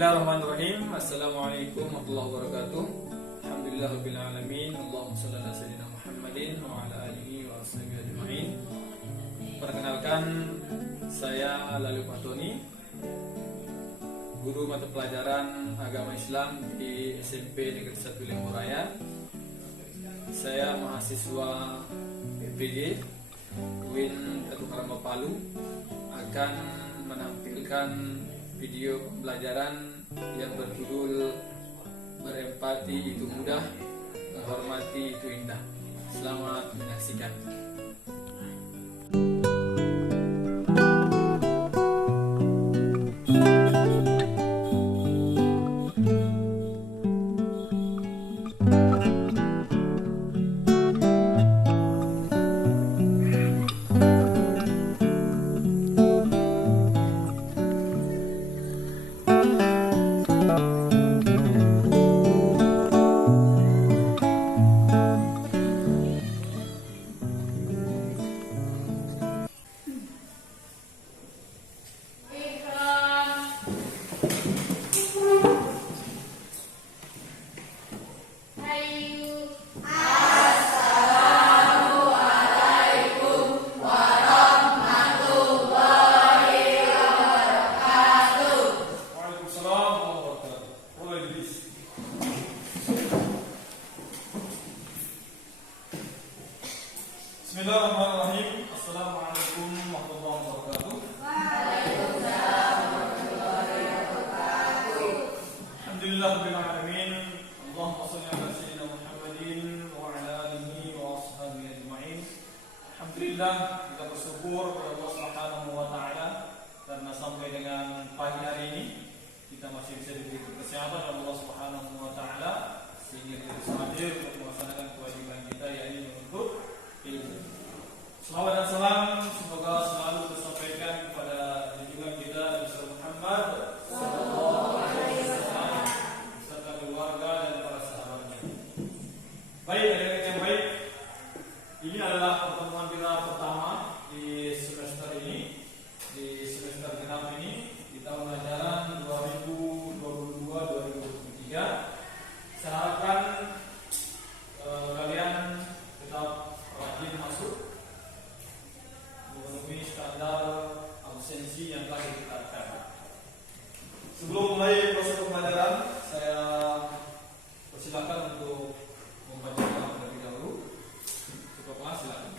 Bismillahirrahmanirrahim. Assalamualaikum warahmatullahi wabarakatuh. Alhamdulillahirabbil alamin. Allahumma shalli ala sayyidina Muhammadin wa ala alihi wa washabihi ajmain. Perkenalkan, saya Lalu Fatoni, guru mata pelajaran agama Islam di SMP Negeri 1 Lembur Raya. Saya mahasiswa PPG UIN Teguh Karamba Palu, akan menampilkan video pembelajaran yang berjudul Berempati itu mudah, menghormati itu indah. Selamat menyaksikan. Bismillahirrahmanirrahim. Assalamualaikum warahmatullahi wabarakatuh. Waalaikumsalam warahmatullahi wabarakatuh. Alhamdulillahirabbil alamin. Allahumma shalli ala sayyidina Muhammadin wa ala alihi wa washabihi ajmain. Alhamdulillah, kita bersyukur kepada Allah Subhanahu wa taala karena sampai dengan pagi hari ini kita masih bisa diberi kesehatan oleh Allah Subhanahu wa taala sehingga kita bisa hadir untuk melaksanakan kewajiban kita, yaitu menuntut ilmu. Salawat dan salam semoga selalu tersampaikan kepada junjungan kita Nabi Muhammad sallallahu alaihi wasallam beserta keluarga dan para sahabatnya. Baik, adik-adik yang baik, ini adalah pertemuan kita pertama di semester ini, di semester genap ini, di tahun ajaran 2022-2023. Saya harapkan kalian tetap rajin masuk, memenuhi standar absensi yang telah ditetapkan. Sebelum mulai proses pembelajaran, saya persilakan untuk membacakan terlebih dahulu. Cukup, silakan.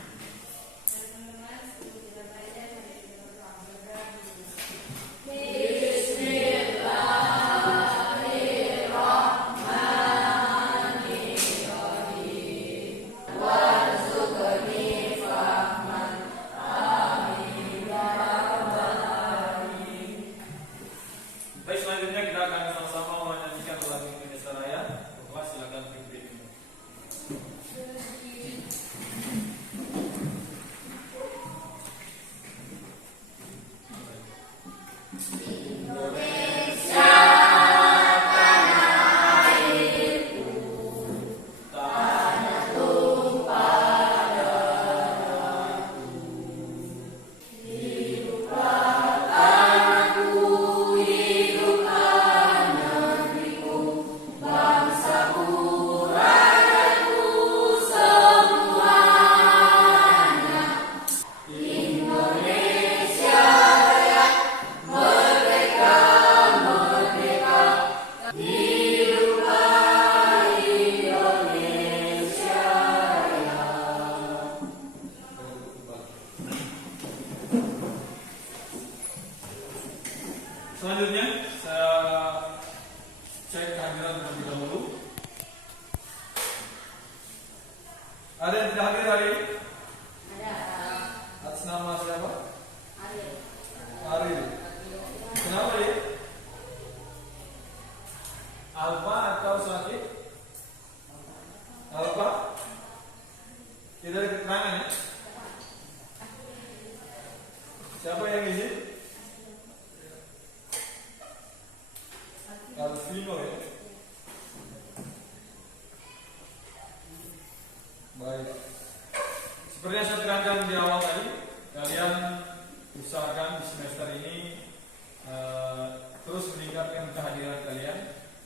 Selanjutnya saya cek kehadiran terlebih dahulu. Ada yang tidak hadir hari ini? Ada. Atas nama siapa? Ariel. Ariel. Kenapa ya? Alfa atau sakit? Alfa? Tidak ada keterangan ya? Siapa yang isi? Alvino ya? Baik. Seperti yang saya terangkan di awal tadi, kalian usahakan di semester ini terus meningkatkan kehadiran kalian,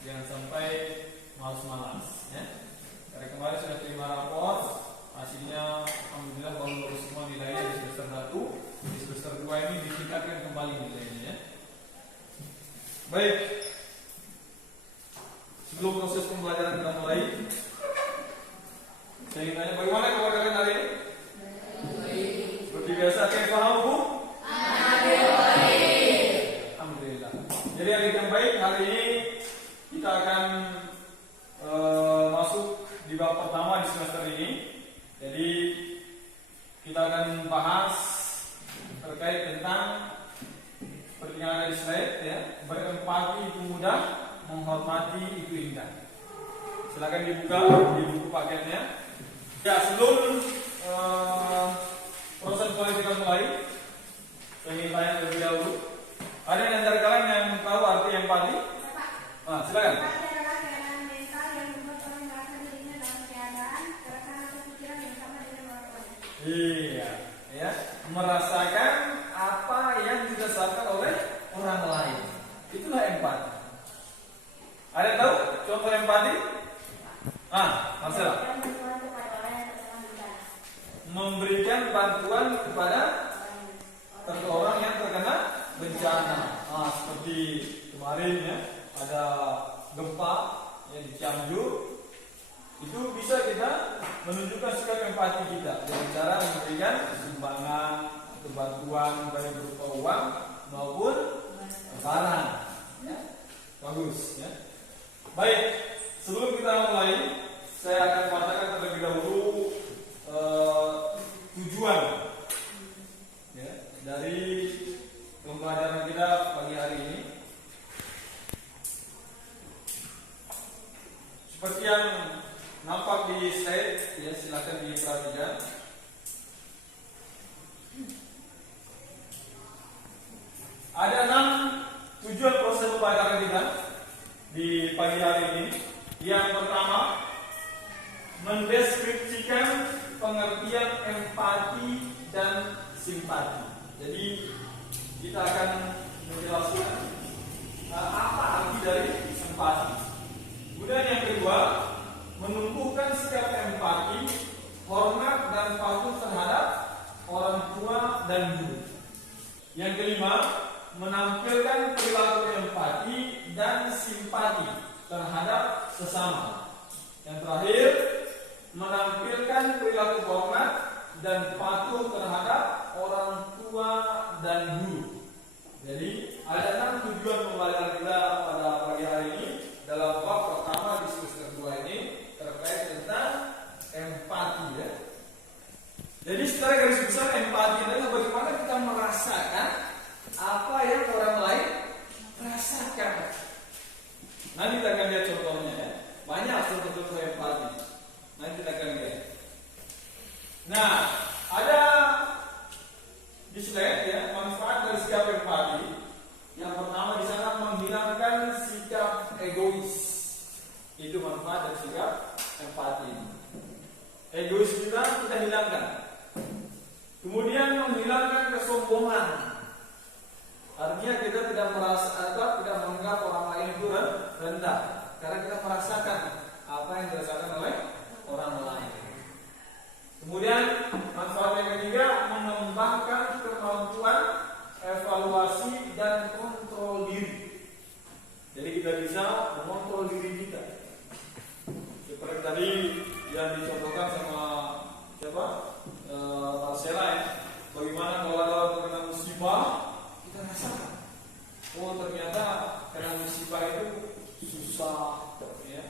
jangan sampai malas-malas ya. Karena kemarin sudah terima rapor, hasilnya alhamdulillah bagus semua nilainya di semester 1, di semester 2 ini ditingkatkan kembali nilainya ya. Baik, sebelum proses pembelajaran kita mulai, saya ingin tanya bagaimana kabar kalian hari ini? Seperti biasa, kayak paham Bu? Alhamdulillah. Jadi hari yang baik, hari ini kita akan masuk di bab pertama di semester ini. Jadi kita akan bahas terkait tentang seperti yang ada di slide ya, berempati itu mudah, menghormati itu indah. Silakan dibuka di buku paketnya. Ya, sebelum proses kita mulai, saya ingin tanya terlebih dahulu. Ada yang antara kalian yang tahu arti empati? Nah, silakan. Iya, ya, merasakan apa yang dirasakan oleh orang lain. Itulah empati. Ada yang tahu contoh empati? Marcela. Memberikan bantuan kepada orang yang terkena bencana. Seperti kemarin ya, ada gempa yang di Cianjur. Itu bisa kita menunjukkan sikap empati kita dengan cara memberikan sumbangan atau bantuan baik berupa uang maupun barang. Ya. Bagus ya. Baik, sebelum kita mulai, saya akan katakan terlebih dahulu tujuan ya, dari pembelajaran kita pagi hari ini. Seperti yang nampak di slide, ya silakan diperhatikan. Ada 6 tujuan proses pembelajaran kita di pagi hari ini. Yang pertama, mendeskripsikan pengertian empati dan simpati. Jadi kita akan menjelaskan apa arti dari empati. Kemudian yang kedua, menumbuhkan sikap empati, hormat dan patuh terhadap orang tua dan guru. Yang kelima, menampilkan perilaku empati dan simpati terhadap sesama. Yang terakhir, menampilkan perilaku hormat dan patuh terhadap orang tua dan guru. Jadi ada 6 tujuan pembelajaran kita pada pagi hari ini dalam bab pertama di semester 2 ini terkait tentang empati ya. Jadi secara garis besar empati adalah bagaimana kita merasakan apa yang orang lain rasakan. Nanti kita akan lihat contohnya ya. Banyak contoh-contoh empati. Nanti kita akan lihat. Nah, ada di slide ya, manfaat dari sikap empati. Yang pertama di sana menghilangkan sikap egois. Itu manfaat dari sikap empati. Egois kita hilangkan. Kemudian menghilangkan kesombongan. Artinya kita tidak merasa atau tidak menganggap orang lain itu rendah, karena kita merasakan apa yang dirasakan oleh orang lain. Kemudian manfaat yang ketiga, mengembangkan kemampuan evaluasi dan kontrol diri. Jadi kita bisa mengontrol diri kita. Seperti tadi yang dicontohkan sama siapa? Marcela ya. Bagaimana kalau ada terkena musibah, kita rasakan. Oh ternyata kena musibah itu susah, ya.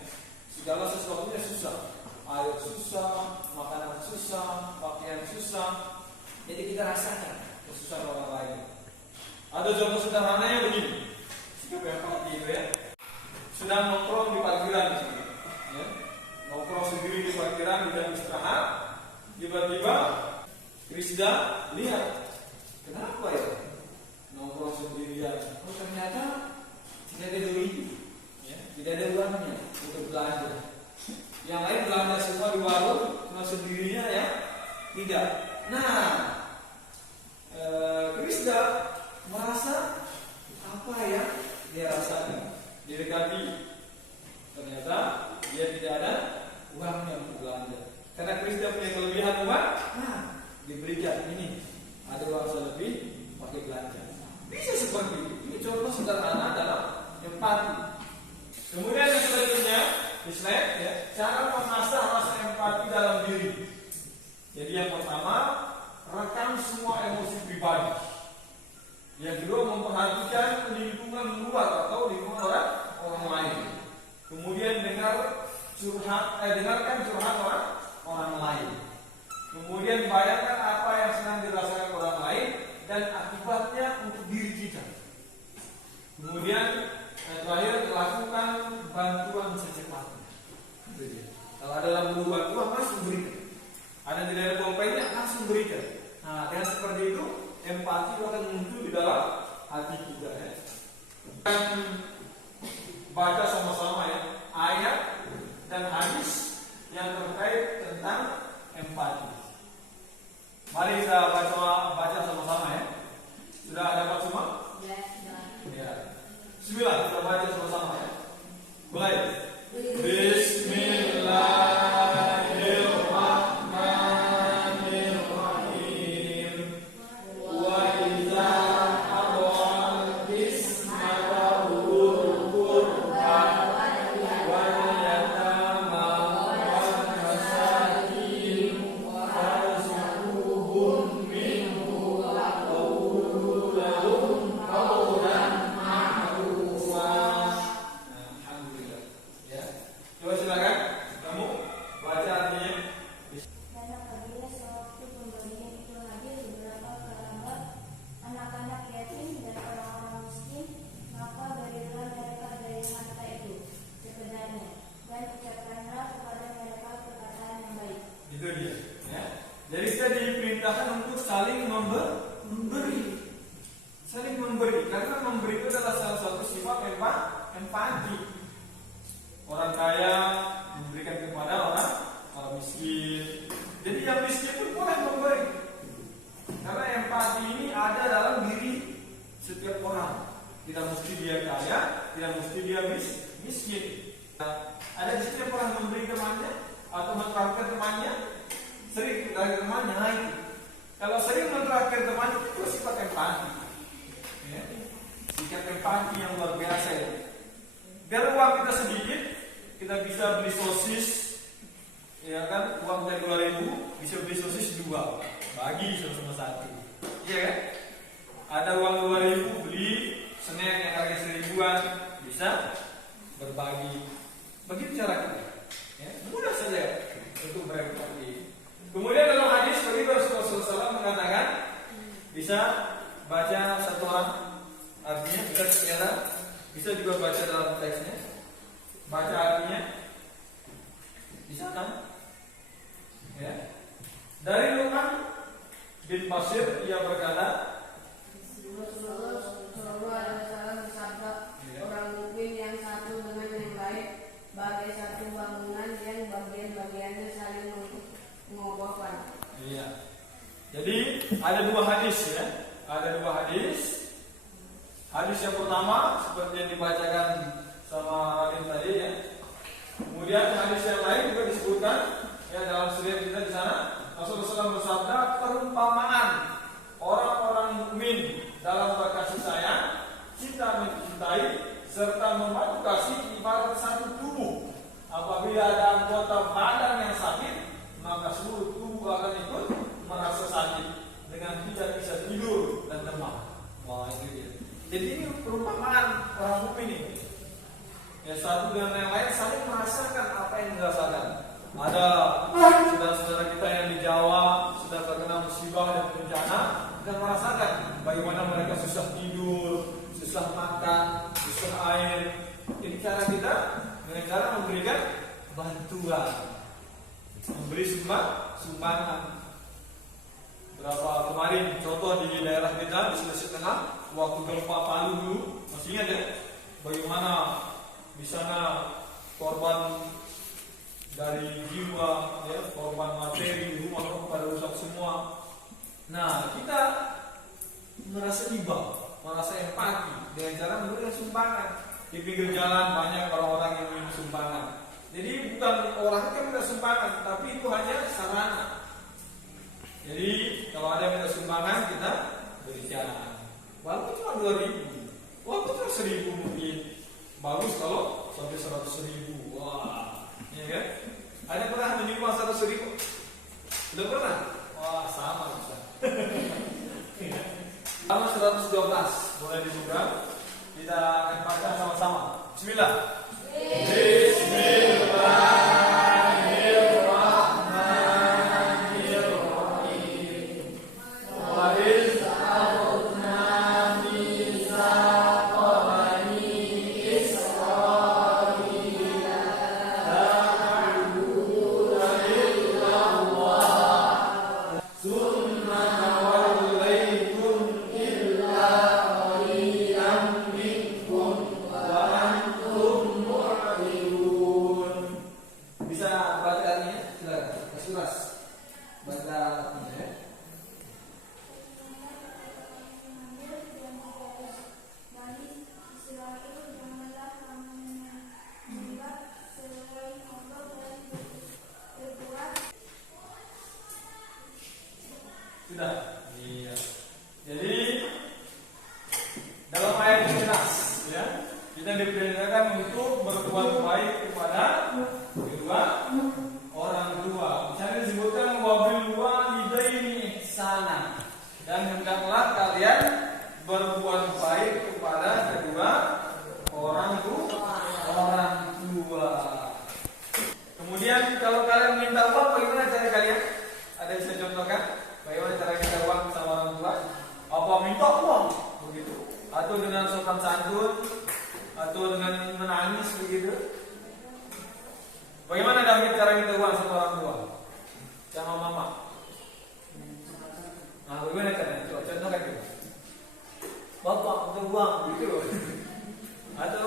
Segala sesuatunya susah. Air susah, makanan susah, pakaian susah. Jadi kita rasakan kesusahan orang lain. Ada contoh sederhananya begini. Sikap empati itu ya. Sedang nongkrong di parkiran di sini. Ya. Nongkrong sendiri di parkiran di jam istirahat. Tiba-tiba Krisda lihat, kenapa ya nongkrong sendirian? Oh ternyata tidak ada duit, ya. Tidak ada uangnya untuk belanja. Yang lain belanja semua di warung, cuma sendirinya ya tidak. Nah, Krisda merasa apa ya dia didekati, ternyata dia tidak ada uangnya untuk belanja. Karena Kristen punya kelebihan uang, nah diberikan ini ada uang selebih pakai belanja. Bisa seperti itu. Ini contoh sederhana dalam empati. Kemudian yang selanjutnya di slide ya, cara mengasah rasa empati dalam diri. Jadi yang pertama, rekam semua emosi pribadi. Yang kedua, memperhatikan lingkungan luar atau lingkungan orang lain. Kemudian dengarkan curhat orang lain. Kemudian bayangkan apa yang sedang dirasakan orang lain dan akibatnya untuk diri kita. Kemudian terakhir, lakukan bantuan secepatnya. Kalau ada dalam butuh bantuan, langsung berikan. Ada di dalam pulpennya, langsung berikan. Nah, dengan seperti itu, empati akan muncul di dalam hati kita. Ya. Dan baca sama-sama ya ayat dan hadis yang terkait tentang empati. Mari kita baca sama-sama ya. Sudah dapat semua? Ya, sudah. Ya. Bismillah, kita baca sama-sama ya. Mulai. Bismillahirrahmanirrahim. Wa idza hadal ismaul qurba wal yatama wal masakin farzuquhum minhu wa qulu lahum qawlan ma'rufa. Alhamdulillah. Ya. Coba silakan kamu baca artinya. Dan apabila sewaktu pemberian itu hadir beberapa kerabat, anak-anak yatim dan orang-orang miskin, maka berilah mereka dari harta itu sekedarnya, dan ucapkanlah kepada mereka perkataan yang baik. Itu dia. Ya. Jadi kita diperintahkan untuk saling memberi. Saling memberi. Karena memberi itu adalah salah satu sifat empati. Orang kaya memberikan kepada orang miskin. Jadi yang miskin pun boleh memberi. Karena empati ini ada dalam diri setiap orang. Tidak mesti dia kaya, tidak mesti dia miskin. Ada di setiap orang memberi temannya atau mentraktir temannya, sering dari temannya itu. Kalau sering mentraktir temannya itu sifat empati. Ya. Sikap empati yang luar biasa ya. Biar uang kita sedikit, kita bisa beli sosis, ya kan? Uang kita 2.000, bisa beli sosis 2, bagi sama satu, iya kan? Ada uang 2.000, beli snack yang harga 1.000-an, bisa berbagi. Begitu cara kita, ya? Mudah saja untuk berempati. Kemudian dalam hadis, bagi Rasulullah SAW mengatakan, bisa baca satu orang, artinya bisa juga baca dalam teksnya. Baca artinya bisa kan? Ya. Dari Luqman bin Basir ia berkata, Rasulullah SAW bersabda, orang mukmin yang satu dengan yang lain bagai satu bangunan yang bagian-bagiannya saling mengokohkan. iya. Jadi ada dua hadis ya. Ada dua hadis. Hadis yang pertama seperti yang dibacakan sama Raden tadi ya. Kemudian hadis yang lain juga disebutkan ya dalam surah kita di sana. Rasulullah SAW bersabda, perumpamaan orang-orang mukmin dalam berkasih sayang, cinta mencintai serta membantu kasih ibarat satu tubuh. Apabila ada anggota badan yang sakit, maka seluruh tubuh akan ikut merasa sakit dengan tidak bisa tidur dan demam. Wah, itu dia. Jadi ini perumpamaan orang mukmin ini. Ya, satu dengan yang lain saling merasakan apa yang dirasakan. Ada saudara-saudara kita yang di Jawa sudah terkena musibah dan bencana dan merasakan bagaimana mereka susah tidur, susah makan, susah air. Jadi cara kita dengan cara memberikan bantuan, memberi sumbangan. Berapa kemarin contoh di daerah kita di Sulawesi Tengah waktu gempa Palu dulu, masih ingat ya bagaimana di sana korban dari jiwa, ya, korban materi, rumah pada rusak semua. Nah, kita merasa iba, merasa empati dengan cara memberikan sumbangan. di pinggir jalan banyak orang-orang yang minum sumbangan. Jadi bukan orang itu yang minta sumbangan, tapi itu hanya sarana. Jadi kalau ada yang minta sumbangan kita berbicara. Walaupun cuma 2.000, walaupun cuma 1.000 mungkin bagus kalau sampai 100.000. Wah, ya kan? Ada pernah menyumbang 100.000? Sudah pernah? Wah, sama Ustaz. Sama 112 boleh dibuka. Kita akan baca sama-sama. Bismillah. Bismillahirrahmanirrahim. Wa iz akhadna mitsaqa bani Israila la ta'buduna illa Allah thumma tawallaytum illa qalilan minkum wa antum mu'ridun. Bisa baca artinya? Silakan. Kasuras. Baca artinya ya. Sudah. Iya. Jadi dalam ayat ini jelas, ya, kita diperintahkan untuk berbuat baik kepada kedua orang tua. Misalnya disebutkan wabil walidaini ihsana, dan hendaklah kalian berbuat baik kepada kedua orang tua. Kemudian kalau kalian minta uang, bagaimana cara kalian? Ada yang bisa contohkan? Bagaimana cara minta uang sama orang tua? Apa minta uang begitu? Atau dengan sopan santun? Atau dengan menangis begitu? Bagaimana David cara minta uang sama orang tua? Sama mama? Nah, bagaimana caranya? Coba contohkan dulu. Bapak untuk uang begitu? Atau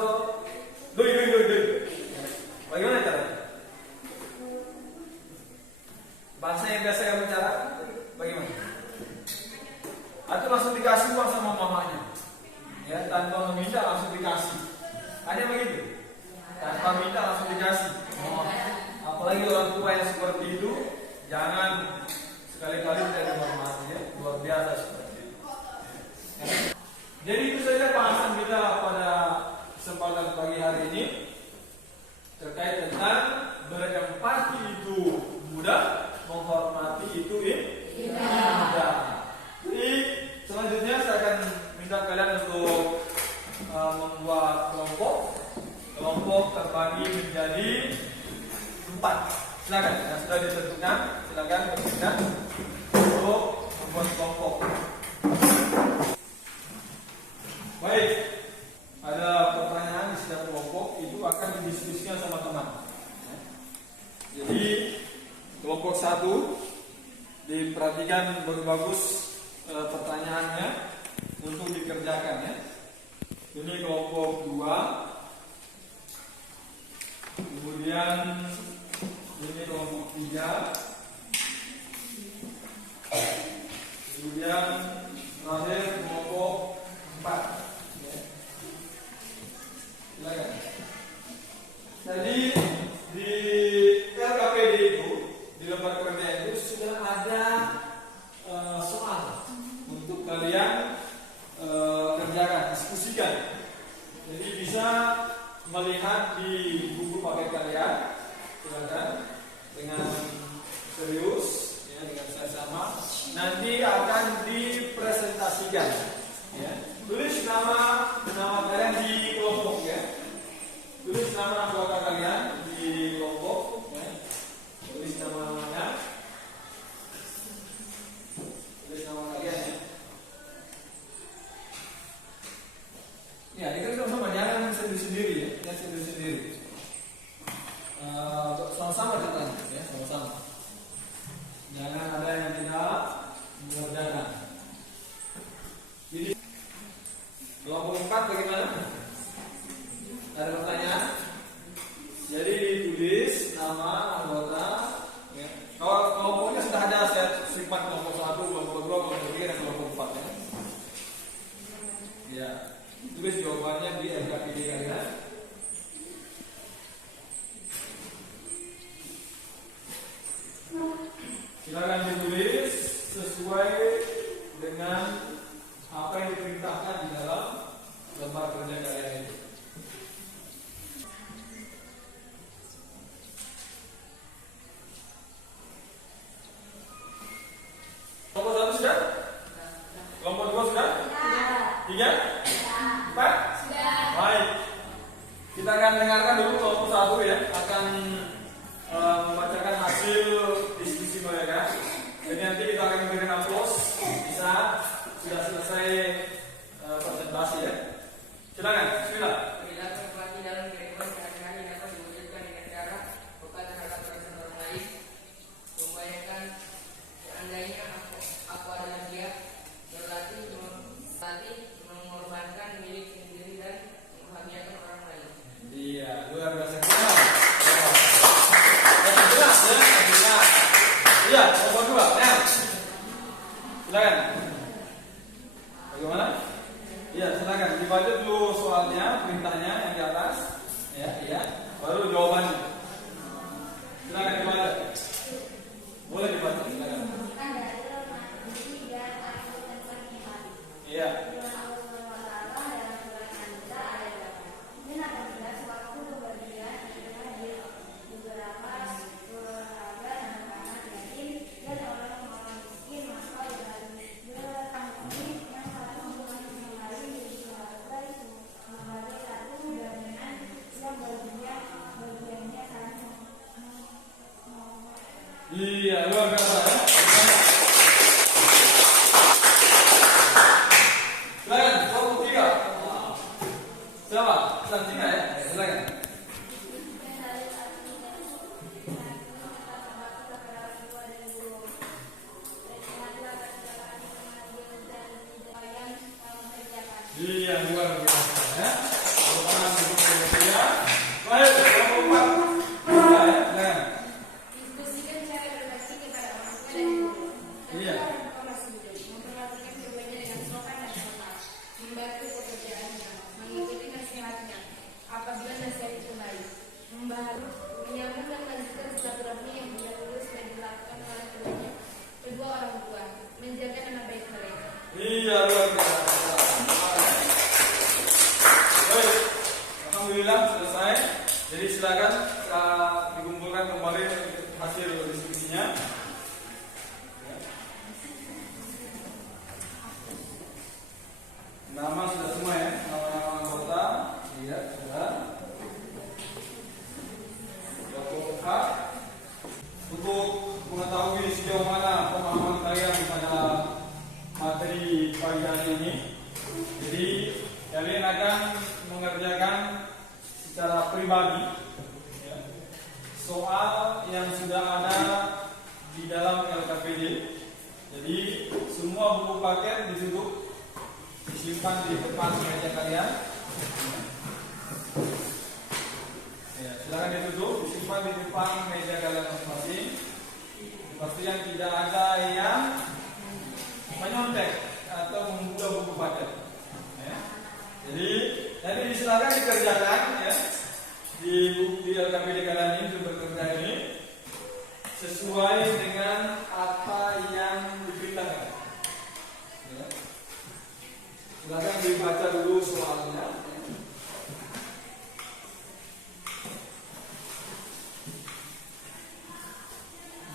doi. Bagaimana caranya? Bahasa yang biasa yang bicara bagaimana? Atau langsung dikasih uang sama mamanya, ya, tanpa meminta langsung dikasih. Ada yang begitu? Tanpa minta langsung dikasih. Apalagi orang tua yang seperti itu, jangan sekali-kali tidak dihormati, ya. Luar biasa seperti itu. Jadi itu saja bahasan kita pada kesempatan pagi hari ini terkait tentang berempati itu mudah, menghormati itu indah. Jadi selanjutnya saya akan minta kalian untuk membuat kelompok terbagi menjadi 4. Silakan, yang sudah ditentukan, silakan berpindah untuk membuat kelompok. Baik, ada pertanyaan di setiap kelompok itu akan didiskusikan sama teman. Jadi kelompok 1 diperhatikan bagus pertanyaannya untuk dikerjakan, ya. Ini kelompok 2. Kemudian ini kelompok 3. Kemudian terakhir kelompok 4. Ya. Silakan. Jadi di RKPD itu, di lembar kerja itu sudah ada soal untuk kalian kerjakan, diskusikan. Jadi bisa melihat di buku paket kalian, silakan dengan serius, ya, dengan sama. Nanti akan dipresentasikan, ya. Tulis nama kalian di kelompok, ya. Tulis nama anggota kalian di kelompok, ya. Tulis namanya, tulis nama kalian, ya. Ya, ini sama-sama, jangan sendiri-sendiri, ya. Jangan sendiri-sendiri. Sama-sama katanya, ya, sama-sama. Jangan ada yang tidak mengerjakan. Jadi kelompok Kita akan dengarkan dulu kelompok satu ya, akan membacakan hasil diskusi mereka. Jadi nanti kita akan memberikan aplaus bisa sudah selesai presentasi ya. Silakan, bismillah. Perilaku empati dalam kehidupan sehari-hari dapat diwujudkan dengan cara peka terhadap perasaan orang lain. Membayangkan seandainya aku adalah dia, berlatih mengorbankan milik sendiri dan membahagiakan orang lain. Iya, luar biasa. Jelas ya, jelas. Iya, nomor 2. Nah, silakan. Bagaimana? Iya, silakan dibaca dulu soalnya, perintahnya yang di atas. Ya, iya. Baru jawabannya. Silakan dibaca. Boleh dibaca, silakan. Iya. Iya, luar biasa ya. Silakan, kelompok 3. Siapa? Santina ya? Silakan. Iya, luar biasa ya. Selamat untuk dia. Baik, kelompok 4. Ya, silakan. Diskusikan cara berbakti kepada orang tua dan guru. Iya. Memperhatikan keduanya dengan sopan dan sopan. Membantu pekerjaannya, mengikuti nasihatnya apabila nasihat itu baik. Membaharui, menyambut dan melanjutkan silaturahmi yang dahulu sudah dilakukan oleh kedua orang tua. Menjaga nama baik mereka. Iya, luar biasa. Baik, alhamdulillah selesai. Jadi silakan dikumpulkan kembali hasil diskusinya. Nama sudah semua ya, nama-nama anggota. Iya, sudah. Kelompok 4. Untuk mengetahui sejauh mana pemahaman kalian pada materi pagi hari ini, jadi kalian akan mengerjakan secara pribadi ya, soal yang sudah ada di dalam LKPD. Jadi semua buku paket ditutup, disimpan di depan meja kalian. Ya, silakan ditutup, disimpan di depan meja kalian masing-masing. Pastikan tidak ada yang menyontek atau membuka buku paket. Ya. Jadi nanti silakan dikerjakan ya di LKPD kalian ini, untuk bekerja ini sesuai dengan apa yang diperintahkan. Ya. Silakan dibaca dulu soalnya.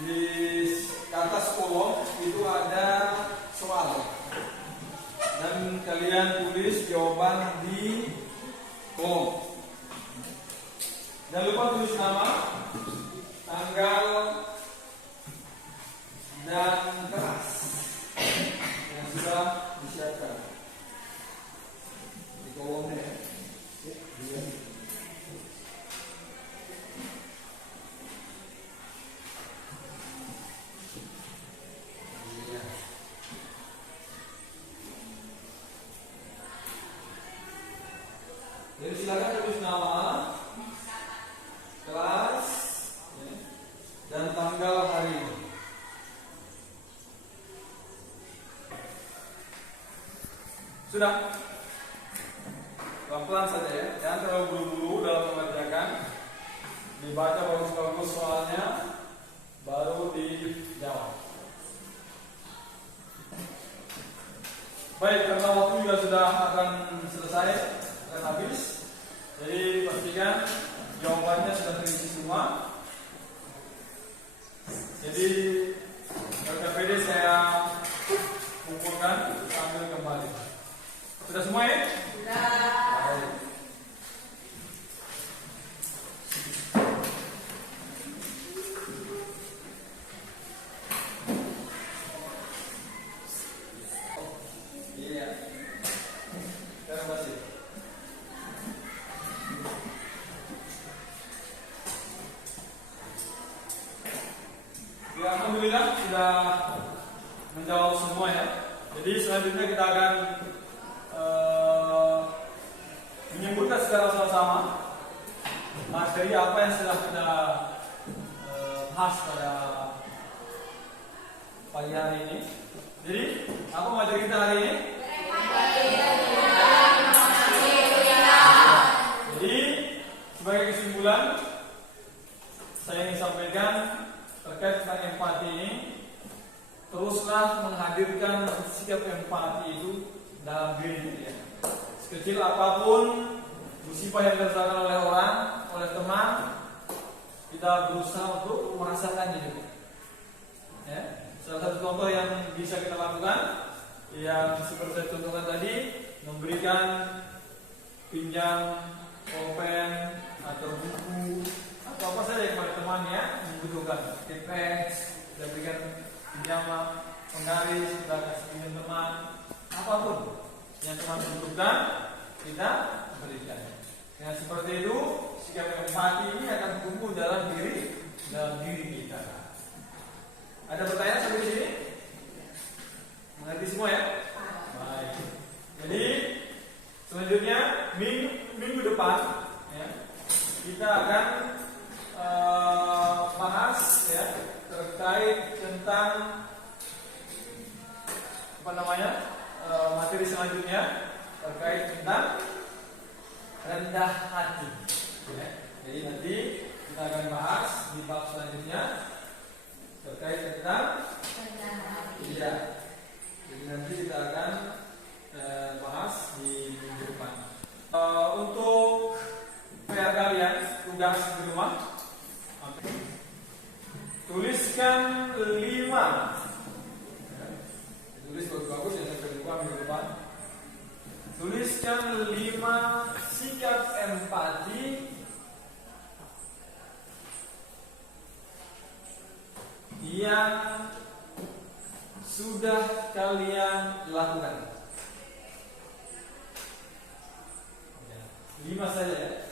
Di atas kolom itu ada soal dan kalian tulis jawaban di kolom. Jangan lupa tulis nama, tanggal, dan kelas yang sudah disiapkan di kolomnya. Jadi silakan tulis nama, kelas, dan tanggal hari. Sudah? Pelan-pelan saja ya, jangan terlalu buru-buru dalam mengerjakan. Dibaca bagus-bagus soalnya, baru dijawab. Baik, karena waktu juga sudah akan selesai, akan habis. Jadi pastikan jawabannya sudah terisi semua. Jadi LKPD saya kumpulkan sambil kembali. Sudah semua ya? Sudah. Baik. sudah menjawab semua ya. Jadi selanjutnya kita akan menyebutkan secara sama-sama materi apa yang sudah kita bahas pada pagi hari ini. Jadi apa materi kita hari ini? Jadi sebagai kesimpulan saya ingin sampaikan terkait dengan empati ini, teruslah menghadirkan sikap empati itu dalam diri kita. Sekecil apapun musibah yang dirasakan oleh orang, oleh teman, kita berusaha untuk merasakannya juga. Ya, salah satu contoh yang bisa kita lakukan, yang seperti saya contohkan tadi, memberikan pinjam pulpen atau buku atau apa saja kepada temannya membutuhkan. Tipes, kita berikan pinjaman, penggaris, kita kasih pinjam teman, apapun yang teman butuhkan kita berikan. Dengan seperti itu, sikap empati ini akan tumbuh dalam diri kita. Ada pertanyaan sampai di sini? Mengerti semua ya? Baik. Jadi selanjutnya minggu depan ya, kita akan bahas ya terkait tentang materi selanjutnya terkait tentang rendah hati. Ya. Jadi nanti kita akan bahas di bab selanjutnya terkait tentang rendah hati. Ya. Jadi nanti kita akan bahas di minggu depan. Untuk PR kalian, tugas di rumah, tuliskan 5. Tulis bagus-bagus ya sampai lupa minggu depan. Tuliskan 5 sikap empati yang sudah kalian lakukan. 5 saja ya.